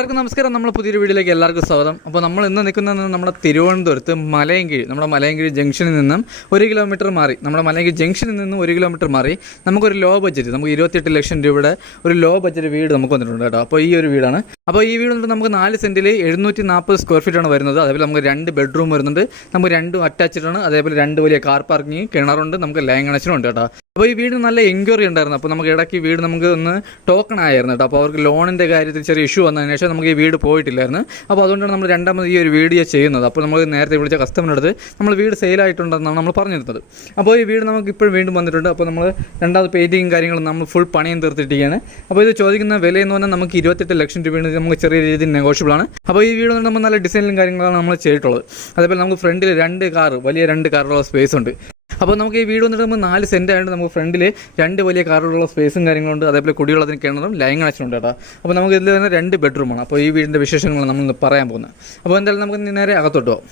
എല്ലാവർക്കും നമസ്കാരം. നമ്മൾ പുതിയൊരു വീഡിയോയിലേക്ക് എല്ലാവർക്കും സ്വാഗതം. അപ്പോൾ നമ്മൾ ഇന്ന് നിൽക്കുന്നത് നമ്മുടെ തിരുവനന്തപുരത്ത് മലയൻകീഴ്, നമ്മുടെ മലയൻകീഴ് ജംഗ്ഷനിൽ നിന്നും 1 കിലോമീറ്റർ മാറി, നമ്മുടെ മലയൻകീഴ് ജംഗ്ഷനിൽ നിന്നും 1 കിലോമീറ്റർ മാറി നമുക്കൊരു ലോ ബഡ്ജറ്റ്, നമുക്ക് 28 ലക്ഷം രൂപയുടെ ഒരു ലോ ബഡ്ജറ്റ് വീട് നമുക്ക് വന്നിട്ടുണ്ട് കേട്ടോ. അപ്പോൾ ഈ ഒരു വീടാണ്. അപ്പോൾ ഈ വീട് വന്നിട്ട് നമുക്ക് 4 സെൻറ്റിൽ 740 സ്ക്വയർ ഫീറ്റാണ് വരുന്നത്. അതേപോലെ നമുക്ക് 2 ബെഡ്റൂം വരുന്നുണ്ട്, നമുക്ക് 2 അറ്റാച്ച്ഡ് ആണ്. അതേപോലെ 2 വലിയ കാർ പാർക്കിങ്, കിണറുണ്ട്, നമുക്ക് ലൈൻ കണക്ഷനും ഉണ്ട് കേട്ടോ. അപ്പോൾ ഈ വീട് നല്ല എൻക്വയറി ഉണ്ടായിരുന്നു. അപ്പോൾ നമുക്ക് ഇടയ്ക്ക് വീട് നമുക്ക് ഒന്ന് ടോക്കൺ ആയിരുന്നു കേട്ടോ. അപ്പോൾ അവർക്ക് ലോണിൻ്റെ കാര്യത്തിൽ ചെറിയ ഇഷ്യൂ വന്നതിന് ശേഷം നമുക്ക് ഈ വീട് പോയിട്ടില്ലായിരുന്നു. അപ്പോൾ അതുകൊണ്ടാണ് നമ്മൾ രണ്ടാമത് ഈ ഒരു വീഡിയോ ചെയ്യുന്നത്. അപ്പോൾ നമ്മൾ നേരത്തെ വിളിച്ച കസ്റ്റമറിനടുത്ത് നമ്മൾ വീട് സെയിലായിട്ടുണ്ടെന്നാണ് നമ്മൾ പറഞ്ഞിരുന്നത്. അപ്പോൾ ഈ വീട് നമുക്ക് ഇപ്പോൾ വീണ്ടും വന്നിട്ടുണ്ട്. അപ്പോൾ നമ്മൾ രണ്ടാമത് പെയിൻറ്റിങ്ങും കാര്യങ്ങളും നമ്മൾ ഫുൾ പണിയും തീർത്തിട്ടിരിക്കുകയാണ്. അപ്പോൾ ഇത് ചോദിക്കുന്ന വിലയെന്ന് പറഞ്ഞാൽ നമുക്ക് 28 ലക്ഷം രൂപയാണ്, നമുക്ക് ചെറിയ രീതിയിൽ നെഗോഷ്യബിൾ ആണ്. അപ്പോൾ ഈ വീട് നമ്മൾ നല്ല ഡിസൈനിലും കാര്യങ്ങളാണ് നമ്മൾ ചെയ്തിട്ടുള്ളത്. അതേപോലെ നമുക്ക് ഫ്രണ്ടിൽ 2 കാർ, വലിയ 2 കാറുള്ള സ്പേസ് ഉണ്ട്. അപ്പോൾ നമുക്ക് ഈ വീട് വന്നിട്ട് നമ്മൾ 4 സെൻറ്റ് ആയതുകൊണ്ട് നമുക്ക് ഫ്രണ്ടിൽ 2 വലിയ കാറുകളുള്ള സ്പേസും കാര്യങ്ങളുണ്ട്. അതേപോലെ കുടിവെള്ളത്തിന് കിണറും ലൈൻ കണക്ഷനുണ്ട് കേട്ടോ. അപ്പോൾ നമുക്ക് ഇതിൽ തന്നെ 2 ബെഡ്റൂമാണ്. അപ്പോൾ ഈ വീടിൻ്റെ വിശേഷങ്ങളാണ് നമ്മൾ പറയാൻ പോകുന്നത്. അപ്പോൾ എന്തായാലും നമുക്ക് നേരെ അകത്തോട്ട് പോകാം.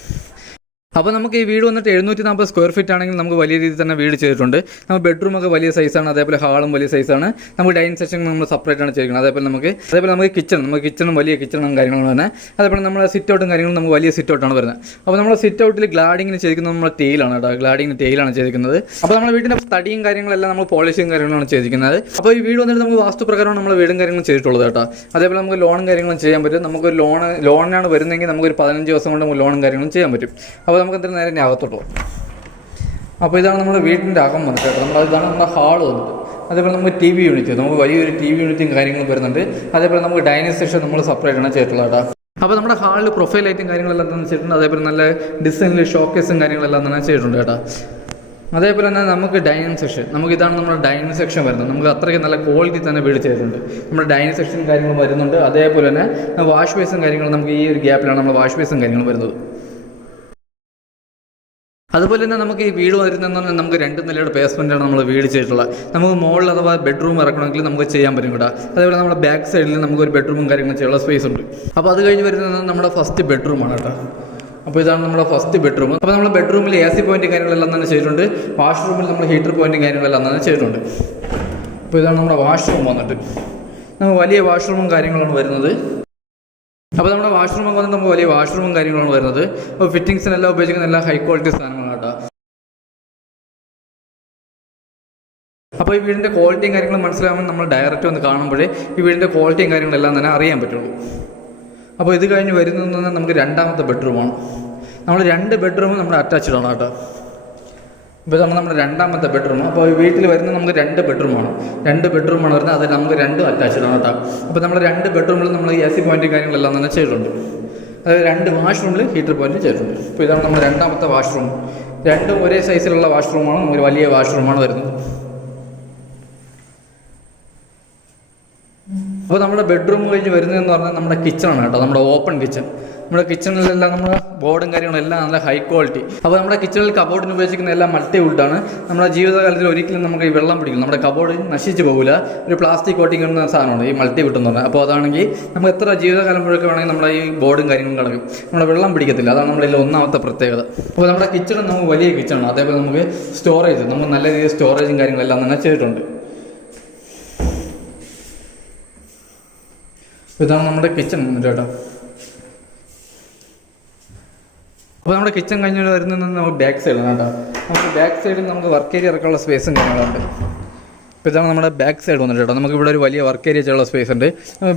അപ്പോൾ നമുക്ക് ഈ വീട് വന്നിട്ട് 740 സ്ക്വയർ ഫീറ്റ് ആണെങ്കിൽ നമുക്ക് വലിയ രീതിയിൽ തന്നെ വീട് ചെയ്തിട്ടുണ്ട്. നമുക്ക് ബെഡ്റൂമൊക്കെ വലിയ സൈസാണ്, അതേപോലെ ഹാളും വലിയ സൈസാണ്. നമുക്ക് ഡൈനിങ് സെക്ഷൻ നമ്മൾ സെപ്പറേറ്റ് ആണ് ചെയ്തിരിക്കുന്നത്. അതേപോലെ നമുക്ക് കിച്ചണും വലിയ കിച്ചണും കാര്യങ്ങളും തന്നെ. അതേപോലെ നമ്മുടെ സിറ്റ് ഔട്ടും കാര്യങ്ങളും നമുക്ക് വലിയ സിറ്റ് ഔട്ടാണ് വരുന്നത്. അപ്പോൾ നമ്മൾ സിറ്റ് ഔട്ടിൽ ഗ്ലാഡിങ്ങിന് ചെയ്തിരിക്കുന്നത് നമ്മൾ ടെയിലാണ് കേട്ടോ, ഗ്ലാഡിങ്ങിന് ടെയിലാണ് ചെയ്തിരിക്കുന്നത്. അപ്പോൾ നമ്മുടെ വീടിൻ്റെ തടിയും കാര്യങ്ങളെല്ലാം നമ്മൾ പോളിഷിങ് കാര്യങ്ങളാണ് ചെയ്തിരിക്കുന്നത്. അപ്പോൾ ഈ വീട് വന്നിട്ട് നമുക്ക് വാസ്തുപ്രകാരമാണ് നമ്മൾ വീടും കാര്യങ്ങളും ചെയ്തിട്ടുള്ളത് കേട്ടോ. അതേപോലെ നമുക്ക് ലോണും കാര്യങ്ങളും ചെയ്യാൻ പറ്റും. നമുക്കൊരു ലോണിനാണ് വരുന്നതെങ്കിൽ നമുക്കൊരു 15 ദിവസം കൊണ്ട് നമുക്ക് ലോണും കാര്യങ്ങളും ചെയ്യാൻ പറ്റും. അപ്പോൾ നമുക്ക് എന്തായാലും നേരെ അകത്തോട്ട്. അപ്പോൾ ഇതാണ് നമ്മുടെ വീടിൻ്റെ അകം വന്നിട്ട് കേട്ടോ. ഇതാണ് നമ്മുടെ ഹാള് വന്നിട്ട്. അതേപോലെ നമുക്ക് TV യൂണിറ്റ്, നമുക്ക് വലിയൊരു TV യൂണിറ്റും കാര്യങ്ങളും വരുന്നുണ്ട്. അതേപോലെ നമുക്ക് ഡൈനിങ് സെക്ഷൻ നമ്മൾ സെപ്പറേറ്റ് ആണ് ചെയ്തിട്ടുള്ളത് കേട്ടോ. അപ്പോൾ നമ്മുടെ ഹാളിൽ പ്രൊഫൈൽ ലൈറ്റും കാര്യങ്ങളെല്ലാം തന്നെ ചെയ്തിട്ടുണ്ട്. അതേപോലെ നല്ല ഡിസൈനിൽ ഷോക്കേസും കാര്യങ്ങളെല്ലാം തന്നെ ചെയ്തിട്ടുണ്ട് കേട്ടോ. അതേപോലെ തന്നെ നമുക്ക് ഡൈനിങ് സെക്ഷൻ, ഇതാണ് നമ്മുടെ ഡൈനിങ് സെക്ഷൻ വരുന്നത്. നമുക്ക് അത്രയ്ക്ക് നല്ല ക്വാളിറ്റി തന്നെ വീട് ചെയ്തിട്ടുണ്ട്. നമ്മുടെ ഡൈനിങ് സെക്ഷൻ കാര്യങ്ങളും വരുന്നുണ്ട്. അതേപോലെ തന്നെ വാഷ് ബേസും കാര്യങ്ങളും നമുക്ക് ഈ ഒരു ഗ്യാപ്പിലാണ് നമ്മൾ വാഷ് ബേസും കാര്യങ്ങളും വരുന്നത്. അതുപോലെ തന്നെ നമുക്ക് ഈ വീട് വരുന്നതെന്ന് പറഞ്ഞാൽ നമുക്ക് 2 നിലയുടെ ബേസ്മെൻറ്റാണ് നമ്മൾ വീട് ചെയ്തിട്ടുള്ളത്. നമുക്ക് മുകളിൽ അഥവാ ബെഡ്റൂം ഇറക്കണമെങ്കിൽ നമുക്ക് ചെയ്യാൻ പറ്റും കേട്ടോ. അതേപോലെ നമ്മുടെ ബാക്ക് സൈഡിൽ നമുക്കൊരു ബെഡ്റൂമും കാര്യങ്ങളും ചെയ്യാനുള്ള സ്പേസ് ഉണ്ട്. അപ്പോൾ അത് കഴിഞ്ഞ് വരുന്നത് നമ്മുടെ ഫസ്റ്റ് ബെഡ്റൂമാണ് കേട്ടോ. അപ്പോൾ ഇതാണ് നമ്മുടെ ഫസ്റ്റ് ബെഡ്റൂം. അപ്പോൾ നമ്മൾ ബെഡ്റൂമിൽ AC പോയിൻറ്റും കാര്യങ്ങളെല്ലാം തന്നെ ചെയ്തിട്ടുണ്ട്. വാഷ്റൂമിൽ നമ്മൾ ഹീറ്റർ പോയിൻറ്റും കാര്യങ്ങളെല്ലാം തന്നെ ചെയ്തിട്ടുണ്ട്. അപ്പോൾ ഇതാണ് നമ്മുടെ വാഷ്റൂം വന്നിട്ട്. നമുക്ക് വലിയ വാഷ്റൂമും കാര്യങ്ങളാണ് വരുന്നത്. അപ്പോൾ നമ്മുടെ വാഷ്റൂമൊക്കെ വന്നിട്ട് നമുക്ക് വലിയ വാഷ്റൂമും കാര്യങ്ങളാണ് വരുന്നത്. അപ്പോൾ ഫിറ്റിങ്സിനെല്ലാം ഉപയോഗിക്കുന്ന എല്ലാ ഹൈ ക്വാളിറ്റി സാധനങ്ങളാണ് കേട്ടോ. അപ്പോൾ ഈ വീടിൻ്റെ ക്വാളിറ്റിയും കാര്യങ്ങളും മനസ്സിലാകുമ്പോൾ നമ്മൾ ഡയറക്റ്റ് വന്ന് കാണുമ്പോഴേ ഈ വീടിൻ്റെ ക്വാളിറ്റിയും കാര്യങ്ങളെല്ലാം തന്നെ അറിയാൻ പറ്റുള്ളൂ. അപ്പോൾ ഇത് കഴിഞ്ഞ് വരുന്നത് നമുക്ക് രണ്ടാമത്തെ ബെഡ്റൂമാണ്. നമ്മൾ 2 ബെഡ്റൂം നമ്മുടെ അറ്റാച്ച്ഡ് ആണ് കേട്ടോ. ഇപ്പോൾ ഇതാണ് നമ്മുടെ രണ്ടാമത്തെ ബെഡ്റൂം. അപ്പോൾ ഈ വീട്ടിൽ വരുന്നത് നമുക്ക് 2 ബെഡ്റൂമാണ് വരുന്നത്. അതിൽ നമുക്ക് 2 അറ്റാച്ച്ഡ് ആണ് കേട്ടോ. അപ്പോൾ നമ്മൾ 2 ബെഡ്റൂമിൽ നമ്മൾ AC പോയിൻറ്റും കാര്യങ്ങളെല്ലാം തന്നെ ചെയ്തിട്ടുണ്ട്. അതായത് 2 വാഷ്റൂമിൽ ഹീറ്റർ പോയിൻറ്റ് ചെയ്തിട്ടുണ്ട്. ഇപ്പോൾ ഇതാണ് നമ്മുടെ രണ്ടാമത്തെ വാഷ്റൂം. 2 ഒരേ സൈസിലുള്ള വാഷ്റൂമാണ്, നമുക്ക് വലിയ വാഷ്റൂമാണ് വരുന്നത്. അപ്പോൾ നമ്മുടെ ബെഡ്റൂം കഴിഞ്ഞ് വരുന്നതെന്ന് പറഞ്ഞാൽ നമ്മുടെ കിച്ചണാണ് കേട്ടോ, നമ്മുടെ ഓപ്പൺ കിച്ചൺ. നമ്മുടെ കിച്ചണിലെല്ലാം നമ്മുടെ ബോർഡും കാര്യങ്ങളും എല്ലാം നല്ല ഹൈ ക്വാളിറ്റി. അപ്പോൾ നമ്മുടെ കിച്ചണിൽ കബോർഡിന് ഉപയോഗിക്കുന്ന എല്ലാം മൾട്ടിവുഡാണ്. നമ്മുടെ ജീവിതകാലത്തിൽ ഒരിക്കലും നമുക്ക് ഈ വെള്ളം പിടിക്കില്ല, നമ്മുടെ കബോർഡ് നശിച്ച് പോകില്ല. ഒരു പ്ലാസ്റ്റിക് കോട്ടിങ് എന്ന സാധനമാണ് ഈ മൾട്ടിവുഡ് എന്ന് പറഞ്ഞാൽ. അപ്പോൾ അതാണെങ്കിൽ നമുക്ക് എത്ര ജീവിതകാലം മുഴുവൻ വേണമെങ്കിൽ നമ്മുടെ ഈ ബോർഡും കാര്യങ്ങളും കിടക്കും, നമ്മുടെ വെള്ളം പിടിക്കത്തില്ല. അതാണ് നമ്മുടെ ഒന്നാമത്തെ പ്രത്യേകത. അപ്പോൾ നമ്മുടെ കിച്ചൺ നമുക്ക് വലിയ കിച്ചണാണ്. അതേപോലെ നമുക്ക് സ്റ്റോറേജ്, നമുക്ക് നല്ല രീതിയിൽ സ്റ്റോറേജും കാര്യങ്ങളെല്ലാം തന്നെ ചെയ്തിട്ടുണ്ട്. ഇതാണ് നമ്മുടെ കിച്ചൺ കേട്ടോ. അപ്പോൾ നമ്മുടെ കിച്ചൺ കഴിഞ്ഞ് വരുന്നത് നമുക്ക് ബാക്ക് സൈഡാണ് കേട്ടോ. നമുക്ക് ബാക്ക് സൈഡിൽ നമുക്ക് വർക്ക് ഏരിയ ഇറക്കാനുള്ള സ്പേസും കാര്യങ്ങളുണ്ട്. ഇപ്പോൾ ഇതാണ് നമ്മുടെ ബാക്ക് സൈഡ് വന്നിട്ട് കേട്ടോ. നമുക്ക് ഇവിടെ ഒരു വലിയ വർക്ക് ഏരിയ ചെയ്യാനുള്ള സ്പേസ് ഉണ്ട്.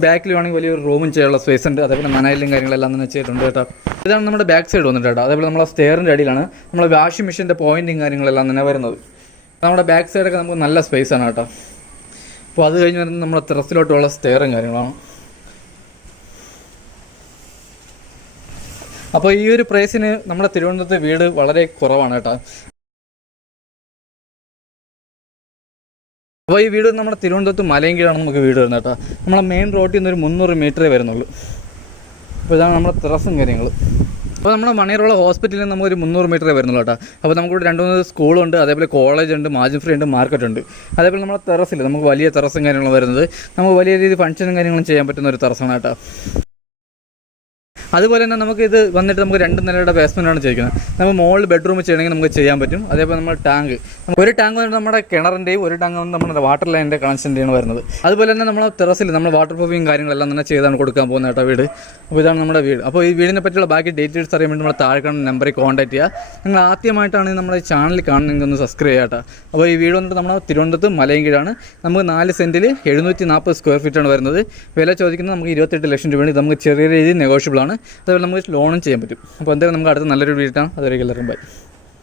ബാക്കിൽ വേണമെങ്കിൽ വലിയൊരു റൂമും ചെയ്യാനുള്ള സ്പേസ് ഉണ്ട്. അതേപോലെ മനയിലും കാര്യങ്ങളെല്ലാം തന്നെ ചെയ്തിട്ടുണ്ട് കേട്ടോ. ഇതാണ് നമ്മുടെ ബാക്ക് സൈഡ് വന്നിട്ട് കേട്ടോ. അതേപോലെ നമ്മളെ സ്റ്റെയറിൻ്റെ അടിയിലാണ് നമ്മൾ വാഷിംഗ് മെഷീൻ്റെ പോയിൻറ്റും കാര്യങ്ങളെല്ലാം തന്നെ വരുന്നത്. നമ്മുടെ ബാക്ക് സൈഡൊക്കെ നമുക്ക് നല്ല സ്പേസാണ് കേട്ടോ. അപ്പോൾ അത് കഴിഞ്ഞ് വരുന്നത് നമ്മുടെ ടെറസിലോട്ടുള്ള സ്റ്റെയറും കാര്യങ്ങളാണ്. അപ്പോൾ ഈ ഒരു പ്രൈസിന് നമ്മുടെ തിരുവനന്തപുരത്തെ വീട് വളരെ കുറവാണ് കേട്ടോ. അപ്പോൾ ഈ വീട് നമ്മുടെ തിരുവനന്തപുരത്ത് മലയൻകീഴാണ് നമുക്ക് വീട് വരുന്നത് കേട്ടോ. നമ്മളെ മെയിൻ റോഡിൽ നിന്ന് ഒരു 300 മീറ്ററേ വരുന്നുള്ളൂ. അപ്പോൾ ഇതാണ് നമ്മുടെ ടെറസും കാര്യങ്ങൾ. അപ്പോൾ നമ്മുടെ മണിയറുള്ള ഹോസ്പിറ്റലിൽ നിന്ന് നമുക്കൊരു 300 മീറ്ററേ വരുന്നുള്ളൂ കേട്ടോ. അപ്പോൾ നമുക്കിവിടെ 2-3 സ്കൂളുണ്ട്, അതേപോലെ കോളേജ് ഉണ്ട്, മാജിൻ ഫ്രീ ഉണ്ട്, മാർക്കറ്റ് ഉണ്ട്. അതേപോലെ നമ്മുടെ ടെറസിൽ നമുക്ക് വലിയ ടെറസും കാര്യങ്ങളും വരുന്നത്. നമുക്ക് വലിയ രീതിയിൽ ഫംഗ്ഷനും കാര്യങ്ങളും ചെയ്യാൻ പറ്റുന്ന ഒരു ടെറസാണ് കേട്ടോ. അതുപോലെ തന്നെ നമുക്ക് ഇത് വന്നിട്ട് നമുക്ക് 2 നിലയുടെ ബേസ്മെൻറ്റാണ് ചെയ്യുന്നത്. നമുക്ക് മുകളിൽ ബെഡ്റൂം ചെയ്യണമെങ്കിൽ നമുക്ക് ചെയ്യാൻ പറ്റും. അതേപോലെ നമ്മൾ ടാങ്ക്, ഒരു ടാങ്ക് വന്നിട്ട് നമ്മുടെ കിണറിൻ്റെയും ഒരു ടാങ്ക് വന്ന് നമ്മുടെ വാട്ടർ ലൈനിൻ്റെ കണക്ഷൻ്റെയാണ് വരുന്നത്. അതുപോലെ തന്നെ നമ്മൾ ടെറസിൽ നമ്മൾ വാട്ടർ പ്രൂഫിങ് കാര്യങ്ങളെല്ലാം തന്നെ ചെയ്താണ് കൊടുക്കാൻ പോകുന്നത് കേട്ടോ വീട്. അപ്പോൾ ഇതാണ് നമ്മുടെ വീട്. അപ്പോൾ ഈ വീടിനെ പറ്റിയുള്ള ബാക്കി ഡീറ്റെയിൽസ് അറിയാൻ വേണ്ടി നമ്മൾ താഴെ കാണുന്ന നമ്പറിൽ കോൺടാക്ട് ചെയ്യുക. നിങ്ങൾ ആദ്യമായിട്ടാണ് നമ്മുടെ ചാനൽ കാണുന്നതെങ്കിൽ ഒന്ന് സബ്സ്ക്രൈബ് ചെയ്യാം കേട്ടോ. അപ്പോൾ ഈ വീട് വന്നിട്ട് നമ്മുടെ തിരുവനന്തപുരത്ത് മലയൻകീഴാണ്. നമുക്ക് 4 സെൻറ്റിൽ 740 സ്ക്വയർ ഫീറ്റാണ് വരുന്നത്. വില ചോദിക്കുന്നത് നമുക്ക് 28 ലക്ഷം രൂപയാണ്. ഇത് നമുക്ക് ചെറിയ രീതിയിൽ നെഗോഷ്യബിൾ ആണ്. അതുപോലെ നമുക്ക് ലോണും ചെയ്യാൻ പറ്റും. അപ്പോൾ എന്തായാലും നമുക്ക് അടുത്ത നല്ലൊരു വീടാണ്. അതുവരെ എല്ലാവരും ബൈ.